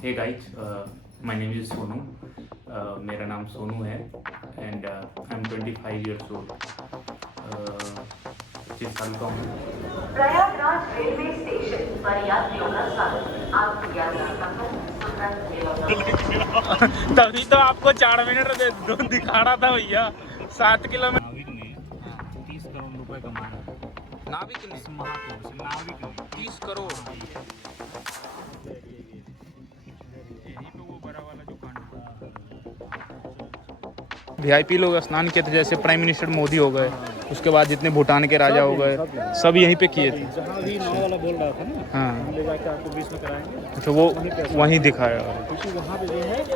Hey guys, my name is Sonu. मेरा नाम सोनू है and I am 25 years old. 25 साल का हूँ। प्रयागराज रेलवे स्टेशन पर यात्रियों का स्वागत। आपकी यात्रा सफल तभी तो आपको 4 मिनट दो दिखा रहा था भैया। 7 किलोमीटर नाविक में 30 करोड़ रुपए कमाए। नाविक ने महाकोश नाविक में 30 करोड़। यहीं पे वो बड़ा वाला जो वीआईपी लोग स्नान किए थे, जैसे प्राइम मिनिस्टर मोदी हो गए, उसके बाद जितने भूटान के राजा हो गए, सब यहीं पे किए थे। जहाँ भी नाव वाला बोल रहा था ना, हाँ, ले जाके आपको बीच में कराएंगे। अच्छा, वो वहीं दिखाया। क्योंकि वहाँ पे जो है एक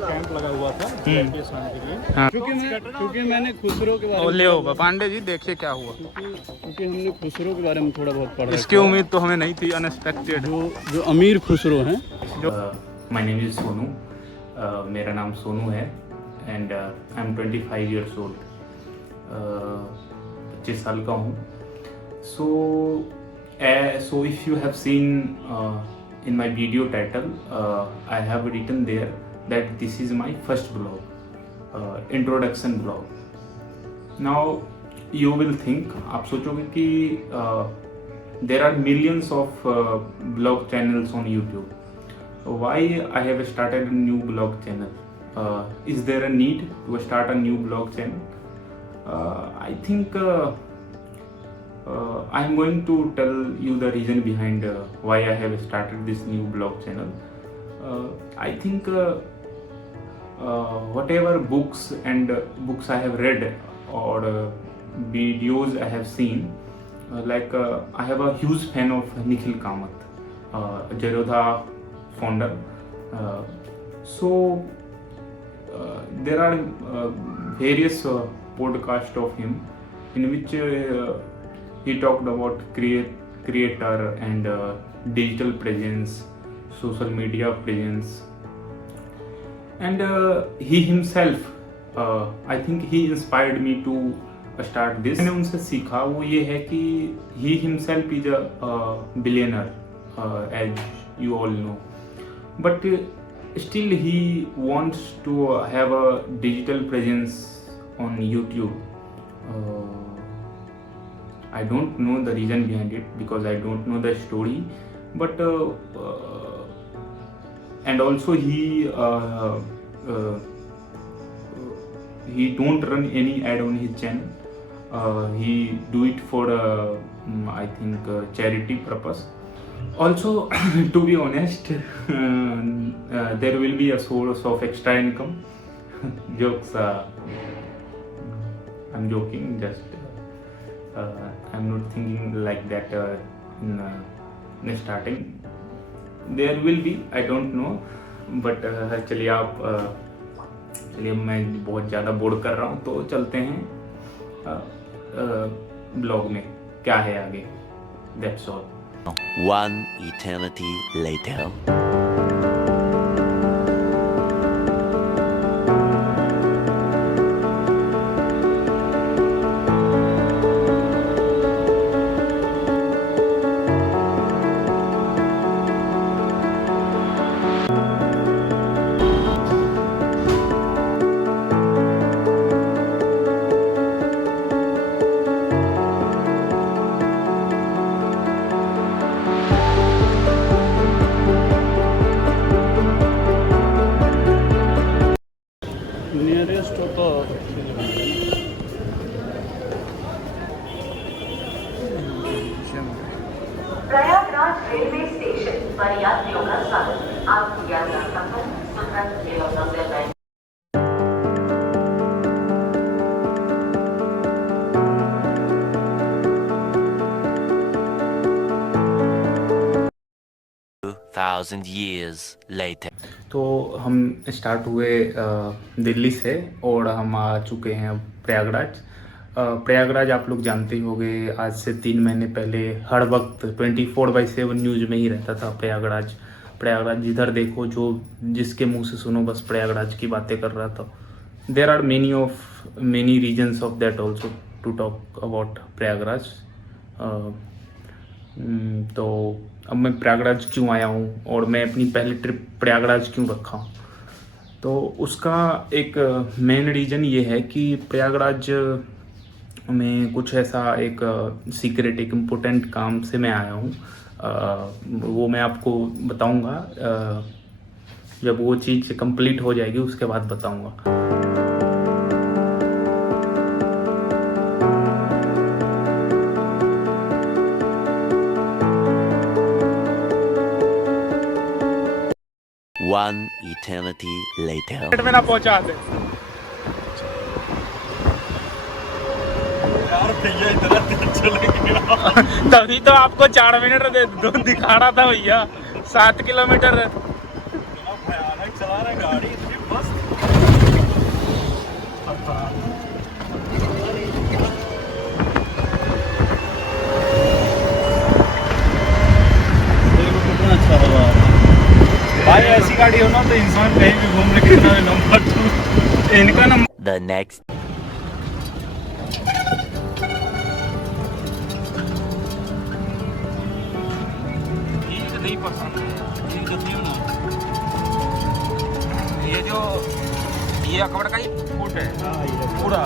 कैंप लगा हुआ था के स्नान के लिए। हाँ। क्योंकि मैंने खुसरो के बारे में ओले होगा पांडे जी, देखिए क्या हुआ। क्योंकि हमने खुसरो के बारे में थोड़ा बहुत पढ़ा। इसकी उम्मीद तो हमें नहीं थी, अनएक्सपेक्टेड। जो अमीर खुसरो हैं। My name is Sonu. मेरा नाम सोनू है and I am 25 years old. 25 साल का हूँ। So if you have seen in my video title, I have written there that this is my first blog, introduction blog. Now you will think, आप सोचोगे कि there are millions of blog channels on YouTube. Why I have started a new blog channel? Is there a need to start a new blog channel? I think I am going to tell you the reason behind why I have started this new blog channel. I think whatever books I have read or videos I have seen, I have a huge fan of Nikhil Kamath, Zerodha founder. There are various podcasts of him in which he talked about creator and digital presence, social media presence, and he himself, I think he inspired me to start this. मैंने उनसे सीखा वो ये है कि he himself is a billionaire, as you all know, but still he wants to have a digital presence on YouTube. I don't know the reason behind it because I don't know the story, but and also he don't run any ad on his channel. He do it for I think charity purpose. Also, to be honest, there will be a source of extra income. Jokes. I'm joking. Just. I'm not thinking like that in starting. There will be, I don't know, but चलिए मैं बहुत ज़्यादा bore कर रहा हूँ, तो चलते हैं ब्लॉग में क्या है आगे. That's all. One eternity later. Nearest तो प्रयागराज रेलवे स्टेशन पर यात्रियों का स्वागत। आपकी यात्रा सफल सुखद एवं मंगलमय। Thousand years later. तो हम स्टार्ट हुए दिल्ली से और हम आ चुके हैं प्रयागराज। प्रयागराज आप लोग जानते ही होंगे, आज से 3 महीने पहले हर वक्त 24/7 न्यूज़ में ही रहता था प्रयागराज। जिधर देखो, जो जिसके मुंह से सुनो, बस प्रयागराज की बातें कर रहा था। There are many reasons of that also to talk about Prayagraj. तो अब मैं प्रयागराज क्यों आया हूँ और मैं अपनी पहली ट्रिप प्रयागराज क्यों रखा हूँ, तो उसका एक मेन रीज़न ये है कि प्रयागराज में कुछ ऐसा एक सीक्रेट, एक इम्पोर्टेंट काम से मैं आया हूँ। वो मैं आपको बताऊँगा, जब वो चीज़ कंप्लीट हो जाएगी उसके बाद बताऊँगा। 1 eternity later. मिनट में ना पहुंचा दे। यार भैया इतना तेज चले गया। तभी तो आपको 4 मिनट दो दिखा रहा था भैया, 7 किलोमीटर। भयानक चला रहा है गाड़ी, इतनी मस्त। देखो कितना अच्छा लगा भाई, ऐसी गाड़ी हो ना तो इंसान कहीं भी घूम ले, कितना भी लंबा टूर। इनका नंबर The next नहीं पसंद है। ये जो ये अकबर का ही फूट है पूरा।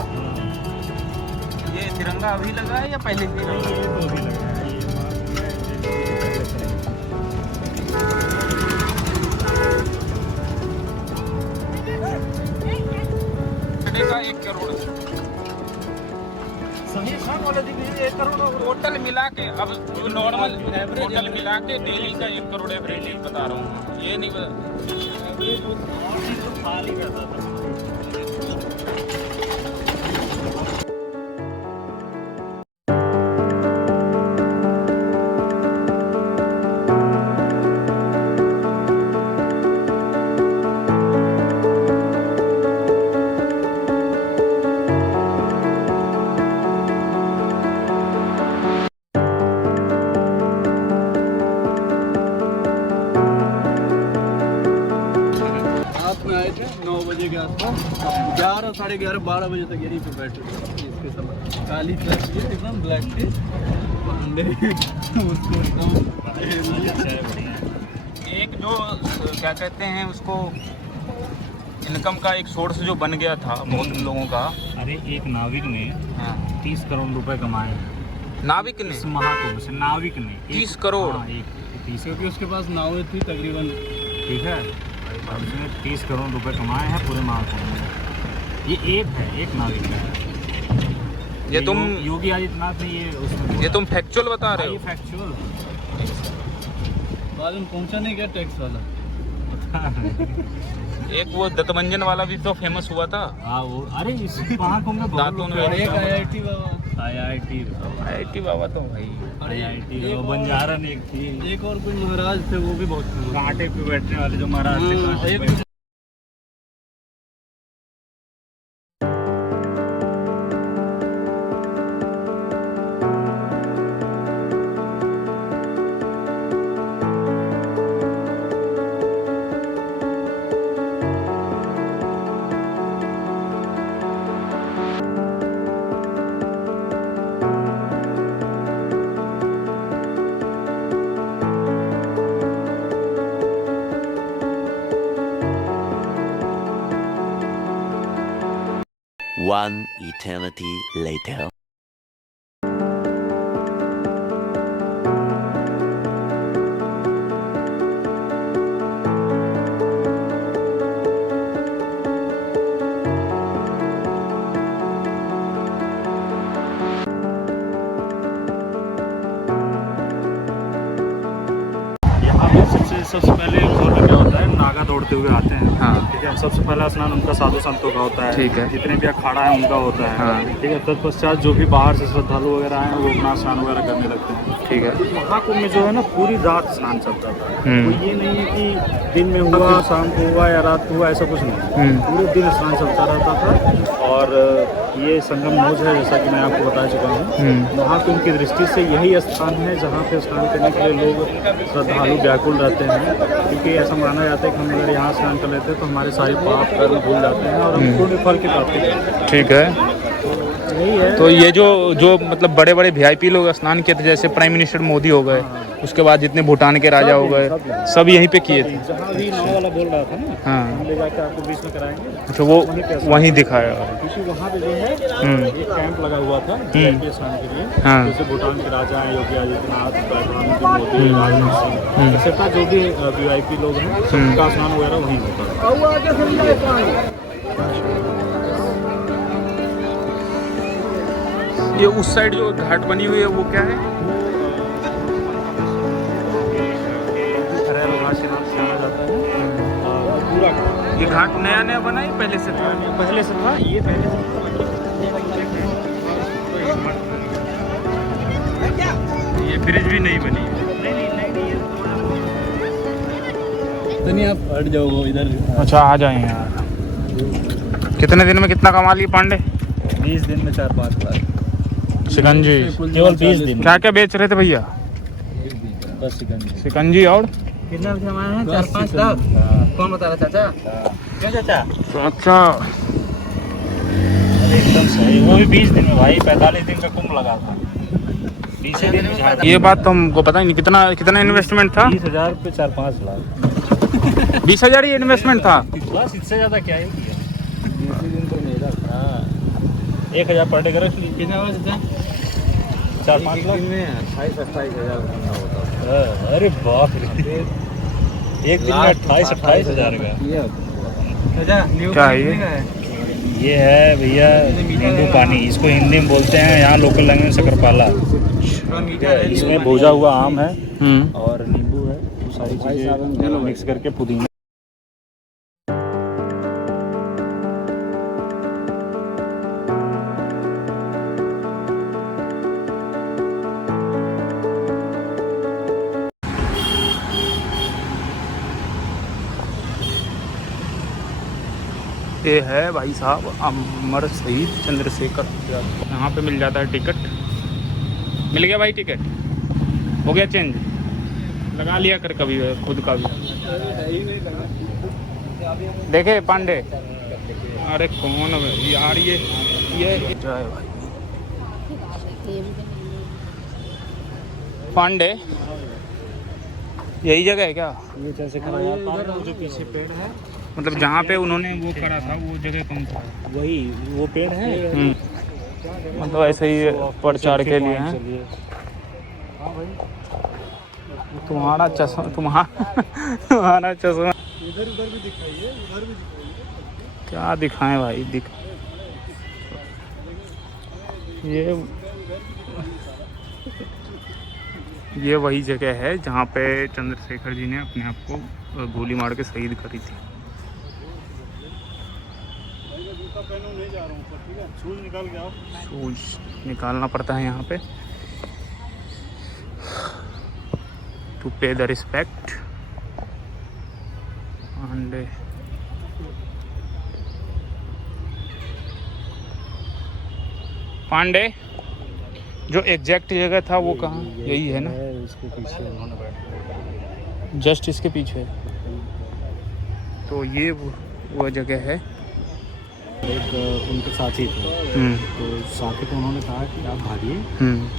ये तिरंगा अभी लगा है या पहले से लगा है? ये तो भी लगा है, का 1 करोड़ सही था बोले थी 1 करोड़ टोटल मिला के। अब नॉर्मल टोटल मिला के डेली का 1 करोड़ एवरेज बता रहा हूँ, ये नहीं खाली करता था। में आए थे 9 बजे के आसपास, 11 साढ़े 11 12 बजे तक यहीं पे बैठे थे। इसके समय काली प्लस ये एकदम ब्लैक टी उसको एक जो क्या कहते हैं उसको, इनकम का एक सोर्स जो बन गया था बहुत लोगों का। अरे एक नाविक ने हाँ। 30 करोड़ रुपए कमाए नाविक ने इस महाकुंभ से। नाविक ने 30 करोड़? हाँ, एक 30, क्योंकि उसके पास नावें थी तकरीबन, ठीक है। और उसने 30 करोड़ रुपए कमाए हैं पूरे महाकुंभ में। ये एक है, एक नाविक है। ये तुम योगी आदित्यनाथ ने ये तुम फैक्चुअल बता रहे हो? फैक्चुअल बाद में पहुंचा नहीं गया टैक्स वाला। एक वो दत्तमंजन वाला भी तो फेमस हुआ था। हाँ वो, अरे इस महाकुंभ में बहुत दातून लोग, में एक IIT बाबा, IIT बाबा तो भाई IIT बंजारन एक थी, एक और कोई महाराज थे वो भी बहुत कांटे पे बैठने वाले जो महाराज थे कांटे पे। One eternity later. यहाँ पे सबसे पहले घोर में क्या होता है, नागा दौड़ते हुए आते हैं। हाँ। ठीक है, सबसे पहला स्नान उनका साधु संतों का होता है। ठीक है। जितने भी अखाड़ा है उनका होता है। हाँ। ठीक है, तत्पश्चात जो भी बाहर से श्रद्धालु वगैरह आए हैं वो अपना स्नान वगैरह करने लगते हैं। ठीक है। महाकुंभ में जो है ना पूरी रात स्नान चलता था। हम्म। तो ये नहीं है कि दिन में हुआ, शाम को हुआ या रात को हुआ, ऐसा कुछ नहीं। पूरे दिन स्नान चलता रहता था। और ये संगम मौज है, जैसा कि मैं आपको बता चुका हूँ। महाकुंभ की दृष्टि से यही स्थान है जहाँ पे स्नान करने के लिए लोग श्रद्धालु व्याकुल रहते हैं, क्योंकि ऐसा माना जाता है कि हम अगर यहाँ स्नान कर लेते हैं तो हमारे सारे पाप कर्म भूल जाते हैं और हम पुण्य फल की प्राप्ति करते हैं। ठीक है। यही है। तो ये जो मतलब बड़े बड़े वीआईपी लोग स्नान किए थे, जैसे प्राइम मिनिस्टर मोदी हो गए, उसके बाद जितने भूटान के राजा हो गए, सब यहीं पे किए थे। जहाँ भी नाव वाला बोल रहा था ना, हाँ। हम ले जाकर आपको बीच में कराएंगे। अच्छा, वो वहीं दिखाया। क्योंकि वहाँ पे जो है एक कैंप लगा हुआ था वीआईपी स्नान के लिए। हाँ। जैसे भूटान के राजा हैं, योगी आदित्यनाथ, प्रधानमंत्री मोदी, राजनाथ सिंह, एक्सेट्रा जो भी वीआईपी लोग हैं, सबका स्नान वगैरह वहीं होता है। ये उस साइड जो घाट बनी हुई है वो क्या है? फरेरो घाट के नाम से जाना जाता है। और पूरा घाट ये घाट नया नया बना है पहले से था? पहले से था, ये पहले से ये ब्रिज भी नहीं बनी है। नहीं, आप हट जाओ इधर। अच्छा, आ जाए यार। कितने दिन में कितना कमा लिए पांडे? 20 दिन में 4-5 लाख शिकंजी। केवल 20 दिन। क्या क्या बेच रहे थे भैया? बस शिकंजी। शिकंजी और कितना सामान है? 4-5 लाख। कौन बता रहा चाचा? क्यों चाचा? अच्छा, अरे एकदम सही। वो भी 20 दिन में भाई, 45 दिन का कुंभ लगा था। 20 दिन में झाड़। ये बात तो हमको पता ही नहीं। कितना इन्वेस्टमेंट था? 20,000 पे 4-5 लाख। 20,000 ही इन्वेस्टमेंट था? बस इससे ज़्यादा क्या ही किया। 20 दिन तो मेरा। हाँ, 1,000 पर डे का रख ली। कितना हुआ चाचा? 4-5 लाख में 28-28 हज़ार बनना होता है। अरे बाप रे, एक दिन में 28-28 हज़ार का। चाचा न्यू क्या है ये? कितने का है? ये है भैया नींबू पानी, इसको हिंदी में बोलते हैं, यहाँ लोकल लैंग्वेज में शकरपाला। थोड़ा मीठा है। इसमें भुजा हुआ आम है हम्म। और नींबू है, वो सारी चीज़ें मिक्स करके पुदीना। ये है भाई साहब अमर शहीद चंद्रशेखर। यहाँ पे मिल जाता है टिकट। मिल गया भाई टिकट? हो गया चेंज? लगा लिया कर कभी खुद का भी। देखे पांडे? अरे कौन यार, ये जाए भाई। पांडे, यही जगह है क्या? ये जैसे खड़ा जो पीछे पेड़ है, मतलब जहाँ पे उन्होंने वो करा था वो जगह कौन सा है? वही वो पेड़ है। मतलब ऐसे ही प्रचार के लिए हैं। तुम्हारा चश्मा तुम्हारा चश्मा इधर भी दिखाइए, उधर भी दिखाइए। क्या दिखाएं भाई? ये वही जगह है जहाँ पे चंद्रशेखर जी ने अपने आप को गोली मार के शहीद करी थी। नहीं जा रहा हूँ, ठीक है? शूज निकाल के आओ। शूज निकालना पड़ता है यहाँ पे टू पे द रिस्पेक्ट। एंड पांडे, जो एग्जैक्ट जगह था वो कहाँ? यही है ना? इसके पीछे उन्होंने बैठा। जस्ट इसके पीछे। तो ये वो जगह है। एक उनके साथी थे, तो साथी को उन्होंने कहा कि आप भागिए,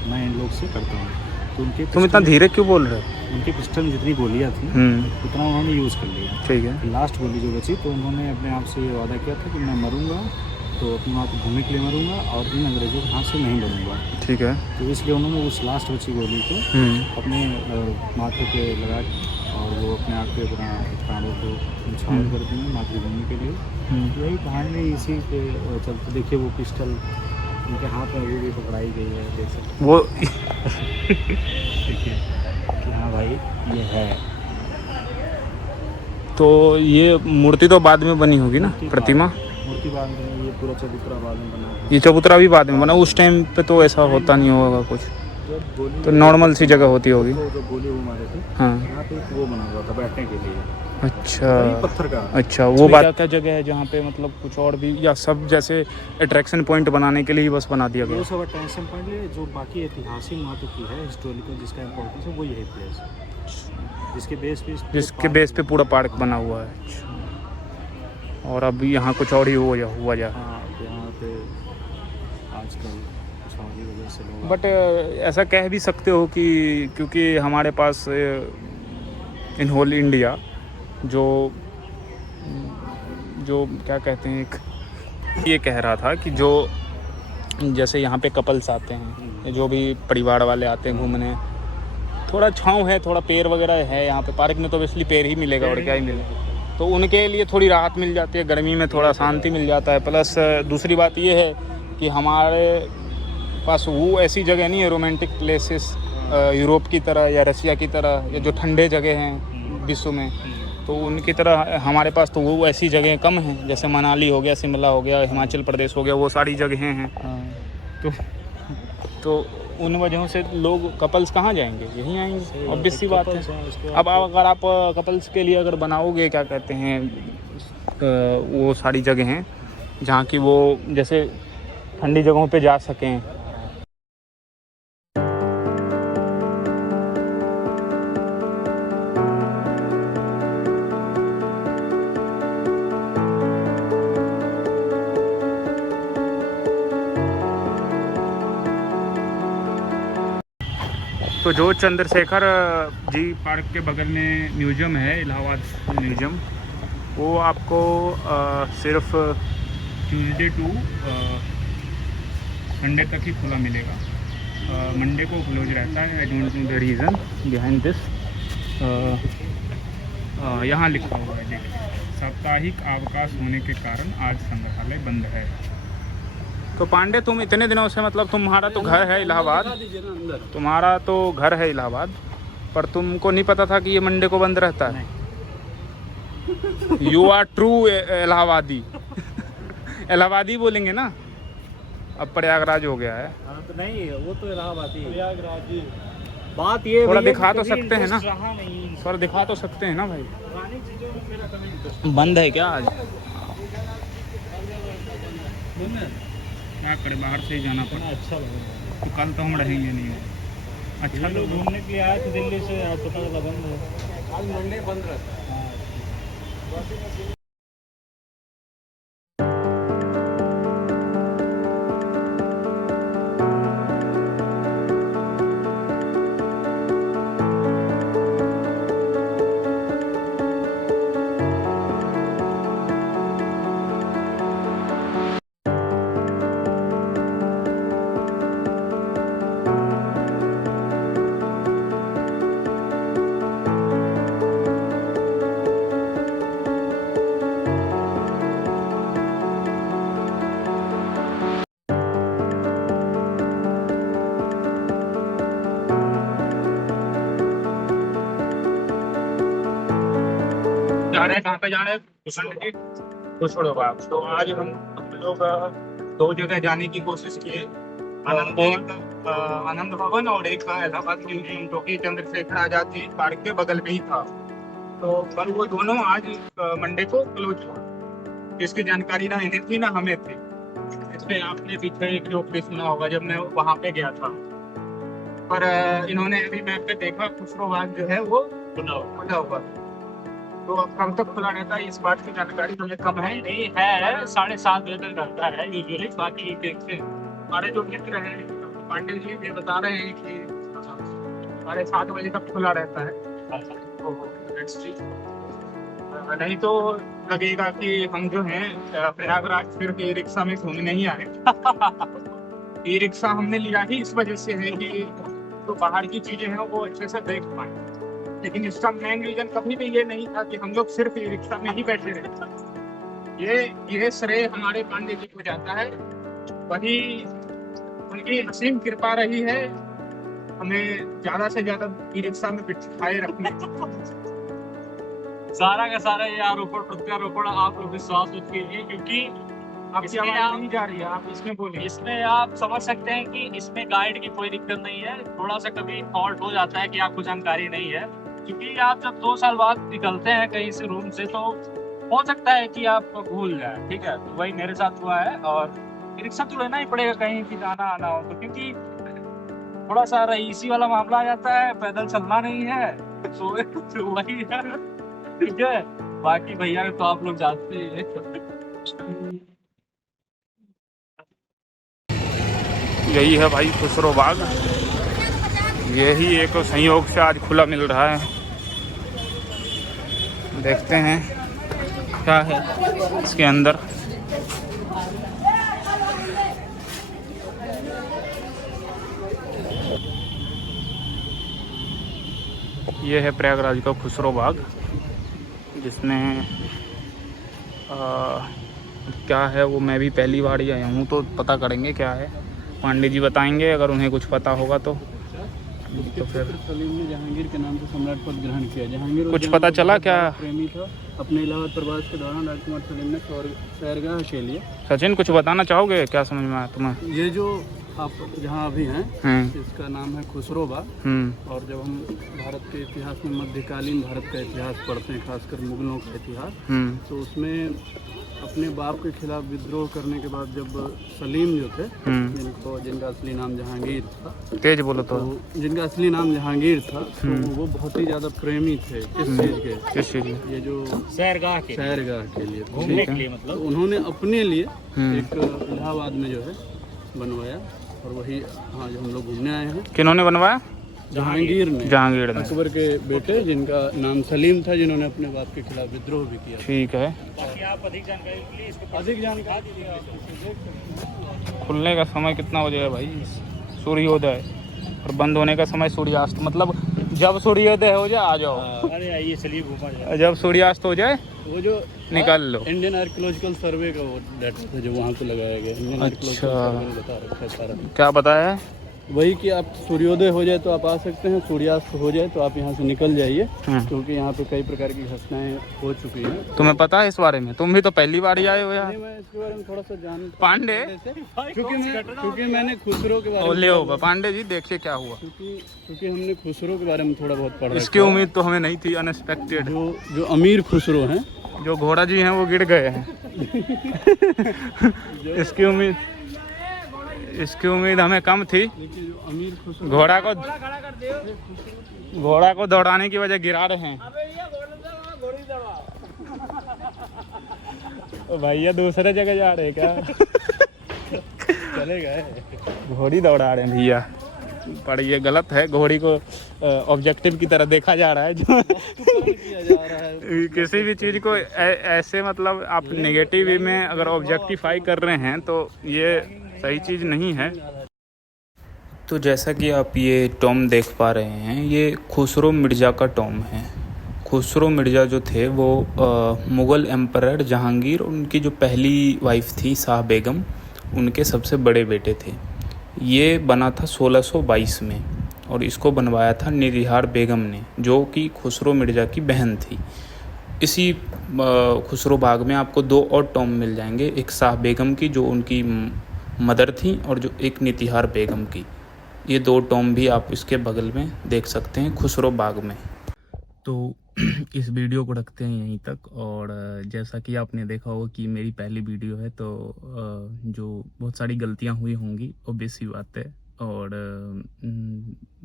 मैं इन लोग से करता हूँ। तो उनके तुम इतना धीरे क्यों बोल रहे हो? उनके पिस्टल में जितनी गोलियाँ थी उतना उन्होंने यूज़ कर लिया। ठीक है। लास्ट गोली जो बची, तो उन्होंने अपने आप से ये वादा किया था कि मैं मरूंगा तो अपनी मातृभूमि के लिए मरूंगा और इन अंग्रेजों के हाथ से नहीं बनूंगा। ठीक है। तो इसलिए उन्होंने उस लास्ट बची गोली को अपने माथे पे लगा और वो अपने आप के प्राणों को न्यौछावर कर देंगे मातृभूमि के लिए। यही कहानी, इसी पे चलते देखिए वो पिस्टल उनके हाथ में अभी भी पकड़ाई गई है, देख सकते वो देखिए कि हाँ भाई ये है। तो ये मूर्ति तो बाद में बनी होगी ना, प्रतिमा? मूर्ति बाद में, ये पूरा चबूतरा बाद में बना है। ये चबूतरा भी बाद में बना? उस टाइम पे तो ऐसा होता नहीं होगा कुछ, जब गोली तो नॉर्मल सी जगह होती होगी। तो जब गोली वो मारे थे, हाँ। यहाँ पे एक वो बना हुआ था बैठने के लिए। अच्छा पत्थर का। अच्छा, वो बात क्या जगह है जहाँ पे मतलब कुछ और भी, या सब जैसे अट्रैक्शन पॉइंट बनाने के लिए बस बना दिया वो गया? सब अटेंशन पॉइंट लिए, जो बाकी ऐतिहासिक महत्व की है, हिस्टोरिकल जिसका इम्पोर्टेंस है, वो यही प्लेस है जिसके बेस पे पूरा पार्क बना हुआ है। अच्छा। और अभी यहाँ कुछ और ही हुआ जा हाँ, यहाँ पे आजकल छावनी वजह से लोग बट ऐसा कह भी सकते हो कि क्योंकि हमारे पास इन होल इंडिया जो जो क्या कहते हैं, एक ये कह रहा था कि जो जैसे यहाँ पे कपल्स आते हैं, जो भी परिवार वाले आते हैं घूमने, थोड़ा छाँव है, थोड़ा पेड़ वगैरह है यहाँ पे, पार्क में तो ऑब्वियसली पेड़ ही मिलेगा और क्या ही मिलेगा, तो उनके लिए थोड़ी राहत मिल जाती है, गर्मी में थोड़ा शांति मिल जाता है। प्लस दूसरी बात ये है कि हमारे पास वो ऐसी जगह नहीं है रोमांटिक प्लेसेस यूरोप की तरह या रसिया की तरह, या जो ठंडे जगह हैं विश्व में, तो उनकी तरह हमारे पास तो वो ऐसी जगह कम हैं, जैसे मनाली हो गया, शिमला हो गया, हिमाचल प्रदेश हो गया, वो सारी जगहें हैं। तो उन वजहों से लोग कपल्स कहाँ जाएंगे, यहीं आएंगे, ऑब्वियस सी बात है। अब अगर आप कपल्स के लिए अगर बनाओगे क्या कहते हैं वो सारी जगह हैं जहाँ की वो जैसे ठंडी जगहों पे जा सकें। तो जो चंद्रशेखर जी पार्क के बगल में म्यूज़ियम है, इलाहाबाद म्यूज़ियम, वो आपको सिर्फ ट्यूसडे टू संडे तक ही खुला मिलेगा। मंडे को क्लोज रहता है। I don't know the reason behind this. यहाँ लिखा हुआ है, देखिए, साप्ताहिक अवकाश होने के कारण आज संग्रहालय बंद है। तो पांडे, तुम इतने दिनों से, मतलब तुम्हारा तो घर है इलाहाबाद, तुम्हारा तो घर है इलाहाबाद, पर तुमको नहीं पता था कि ये मंडे को बंद रहता है? यू आर ट्रू इलाहाबादी। इलाहाबादी बोलेंगे ना, अब प्रयागराज हो गया है। हाँ तो नहीं, वो तो इलाहाबादी प्रयागराज। बात ये थोड़ा दिखा तो सकते हैं ना, थोड़ा दिखा तो सकते हैं ना भाई। बंद है क्या आज? क्या करें, बाहर से ही जाना पड़ा। अच्छा लगा, तो कल तो हम रहेंगे नहीं। अच्छा, लोग घूमने के लिए आए थे दिल्ली से, आज पता चला बंद है। आज मंडे बंद रहता है। जा रहे हैं, कहाँ पे जा रहे हैं? तो छोड़ो बात। तो आज हम लोग दो जगह जाने की कोशिश किए, आनंद भवन और एक इलाहाबाद म्यूजियम, जो कि चंद्रशेखर आजाद जी पार्क के बगल में ही था। तो पर वो दोनों आज मंडे को क्लोज हुआ। इसकी जानकारी ना इन्हें थी ना हमें थी। इसमें आपने पीछे एक जोक भी सुना होगा जब मैं वहाँ पे गया था, पर इन्होंने अभी मैप पे देखा, खुशरोबाग जो है वो खुला हुआ। तो अब कब तक खुला रहता है इस बात की जानकारी हमें कम है। नहीं है, 7:30 बजे तक रहता है यूजुअली। बाकी देखते हैं, हमारे जो मित्र हैं पांडे जी ये बता रहे हैं कि 7:30 बजे तक खुला रहता है। तो नहीं तो लगेगा कि हम जो हैं प्रयागराज सिर्फ ई रिक्शा में घूमने नहीं आए। ई रिक्शा हमने लिया ही इस वजह से है कि तो बाहर की चीजें हैं वो अच्छे से देख पाए, लेकिन इसका मेन रीजन कभी भी ये नहीं था कि हम लोग सिर्फ ई रिक्शा में ही बैठे रहे। ये श्रेय हमारे पांडे जी को जाता है, वही उनकी असीम कृपा रही है हमें ज्यादा से ज्यादा ई रिक्शा में बिठाए रखने। सारा का सारा ये आरोपण प्रत्यारोपण आप लोग विश्वास मत कीजिए, क्योंकि आपकी आवाज नहीं जा रही है, आप इसमें बोलिए। इसमें आप समझ सकते हैं कि इसमें गाइड की कोई दिक्कत नहीं है। थोड़ा सा कभी फॉल्ट हो जाता है कि आपको जानकारी नहीं है, क्योंकि आप जब 2 साल बाद निकलते हैं कहीं से रूम से तो हो सकता है कि आप भूल जाए। ठीक है, तो वही मेरे साथ हुआ है। और रिक्शा तो लेना ही पड़ेगा कहीं भी जाना आना हो तो, क्योंकि थोड़ा सा रईसी वाला मामला आ जाता है, पैदल चलना नहीं है तो वही है। ठीक है, बाकी भैया तो आप लोग जानते हैं। यही है भाई खुसरो बाग। यही एक संयोग से आज खुला मिल रहा है। देखते हैं क्या है इसके अंदर। ये है प्रयागराज का खुसरो बाग, जिसमें क्या है वो मैं भी पहली बार ही आया हूँ, तो पता करेंगे क्या है। पांडे जी बताएंगे, अगर उन्हें कुछ पता होगा तो फिर। सलीम ने जहांगीर के नाम से सम्राट पद ग्रहण किया। जहांगीर कुछ पता चला क्या? प्रेमी था। अपने इलाहाबाद प्रवास के दौरान राजकुमार सलीम ने सैरगाह के लिए। सचिन कुछ बताना चाहोगे? क्या समझ में आया तुम्हें? ये जो आप जहाँ अभी हैं, इसका नाम है खुसरो बाग। और जब हम भारत के इतिहास में मध्यकालीन भारत का इतिहास पढ़ते हैं, खासकर मुगलों का इतिहास, तो उसमें अपने बाप के खिलाफ विद्रोह करने के बाद जब सलीम जो थे, जिनका असली नाम जहांगीर था, तेज बोलो तो जिनका असली नाम जहांगीर था, तो वो बहुत ही ज़्यादा प्रेमी थे। किस चीज़ के? किस चीज़ के? ये जो सैरगाह के लिए, घूमने के लिए मतलब। तो उन्होंने अपने लिए एक इलाहाबाद में जो है बनवाया, और वही हाँ जो हम लोग घूमने आए हैं। किन्होंने बनवाया? जहांगीर ने। अकबर के बेटे जिनका नाम सलीम था, जिन्होंने अपने बाप के खिलाफ विद्रोह भी किया। ठीक है। आप अधिक जानकारी खुलने का समय कितना हो जाएगा भाई? सूर्योदय। और बंद होने का समय सूर्यास्त, मतलब जब सूर्योदय हो जाए आ जाओ। अरे आइए चलिए घूमा जाए। जब सूर्यास्त हो जाए वो जो निकाल लो। इंडियन आर्कियोलॉजिकल सर्वे का वो डाटा था जो वहाँ को लगाया गया। इंडियन आर्कियोलॉजिकल सर्वे ने बता रखा है सारा। क्या बताया है? वही कि आप सूर्योदय हो जाए तो आप आ सकते हैं, सूर्यास्त हो जाए तो आप यहाँ से निकल जाइए, क्योंकि यहाँ पे कई प्रकार की घटनाएं हो चुकी हैं। तुम्हें पता है इस बारे में? तुम भी तो पहली बार ही आए हो यार। मैं इसके बारे में थोड़ा सा जानता पांडे, क्योंकि मैंने खुसरो के बारे में ले हो पांडे जी, देखिए क्या हुआ। क्योंकि हमने खुसरो के बारे में थोड़ा बहुत पढ़ा। इसकी उम्मीद तो हमें नहीं थी, अनएक्सपेक्टेड। जो अमीर खुसरो हैं, जो घोड़ा जी हैं वो गिर गए हैं। इसकी उम्मीद हमें कम थी। अमीर खुसरो घोड़ा को दौड़ाने की वजह गिरा रहे हैं। तो भैया दूसरे जगह जा रहे हैं क्या? चले गए, घोड़ी दौड़ा रहे हैं भैया, पर ये गलत है। घोड़ी को ऑब्जेक्टिव की तरह देखा जा रहा है। जो किया जा रहा है। किसी भी चीज़ को ऐसे मतलब आप नेगेटिव वे में अगर ऑब्जेक्टिफाई कर रहे हैं तो ये सही चीज़ नहीं है। तो जैसा कि आप ये टॉम देख पा रहे हैं, ये खुसरो मिर्ज़ा का टॉम है। खुसरो मिर्ज़ा जो थे वो मुग़ल एम्परर जहांगीर, उनकी जो पहली वाइफ थी शाह बेगम, उनके सबसे बड़े बेटे थे। ये बना था 1622 में, और इसको बनवाया था निरिहार बेगम ने, जो कि खुसरो मिर्ज़ा की बहन थी। इसी खुसरो बाग में आपको 2 और टॉम मिल जाएंगे, एक शाह बेगम की जो उनकी मदर थी, और जो एक नितिहार बेगम की। ये 2 टॉम भी आप इसके बगल में देख सकते हैं खुसरो बाग में। तो इस वीडियो को रखते हैं यहीं तक। और जैसा कि आपने देखा होगा कि मेरी पहली वीडियो है, तो जो बहुत सारी गलतियां हुई होंगी, ऑब्वियस सी बात है। और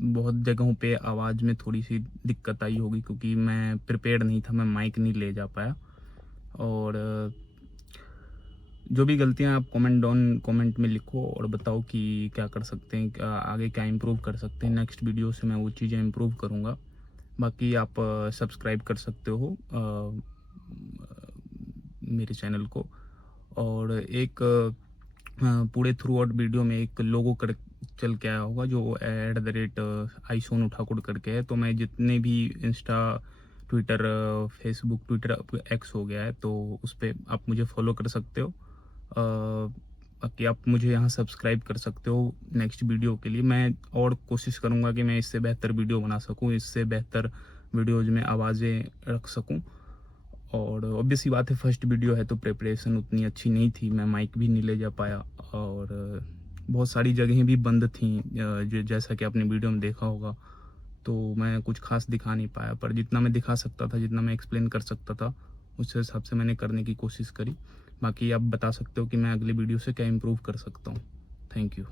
बहुत जगहों पे आवाज़ में थोड़ी सी दिक्कत आई होगी, क्योंकि मैं प्रिपेयर्ड नहीं था, मैं माइक नहीं ले जा पाया। और जो भी गलतियां आप कमेंट में लिखो और बताओ कि क्या कर सकते हैं, आगे क्या इम्प्रूव कर सकते हैं। नेक्स्ट वीडियो से मैं वो चीज़ें इम्प्रूव करूँगा। बाकी आप सब्सक्राइब कर सकते हो मेरे चैनल को। और एक पूरे थ्रू आउट वीडियो में एक लोगो कर चल के आया होगा, जो @iSonu ठाकुर करके है। तो मैं जितने भी Insta, Twitter, Facebook, Twitter x हो गया है, तो उस पर आप मुझे फॉलो कर सकते हो। बाकी आप मुझे यहाँ सब्सक्राइब कर सकते हो नेक्स्ट वीडियो के लिए। मैं और कोशिश करूँगा कि मैं इससे बेहतर वीडियो बना सकूँ, इससे बेहतर वीडियोज़ में आवाज़ें रख सकूँ। और ऑब्वियस ही बात है, फर्स्ट वीडियो है तो प्रिपरेशन उतनी अच्छी नहीं थी, मैं माइक भी नहीं ले जा पाया, और बहुत सारी जगहें भी बंद थी, जैसा कि आपने वीडियो में देखा होगा। तो मैं कुछ खास दिखा नहीं पाया, पर जितना मैं दिखा सकता था, जितना मैं एक्सप्लेन कर सकता था, उस हिसाब से मैंने करने की कोशिश करी। बाकी आप बता सकते हो कि मैं अगले वीडियो से क्या इम्प्रूव कर सकता हूँ। Thank you.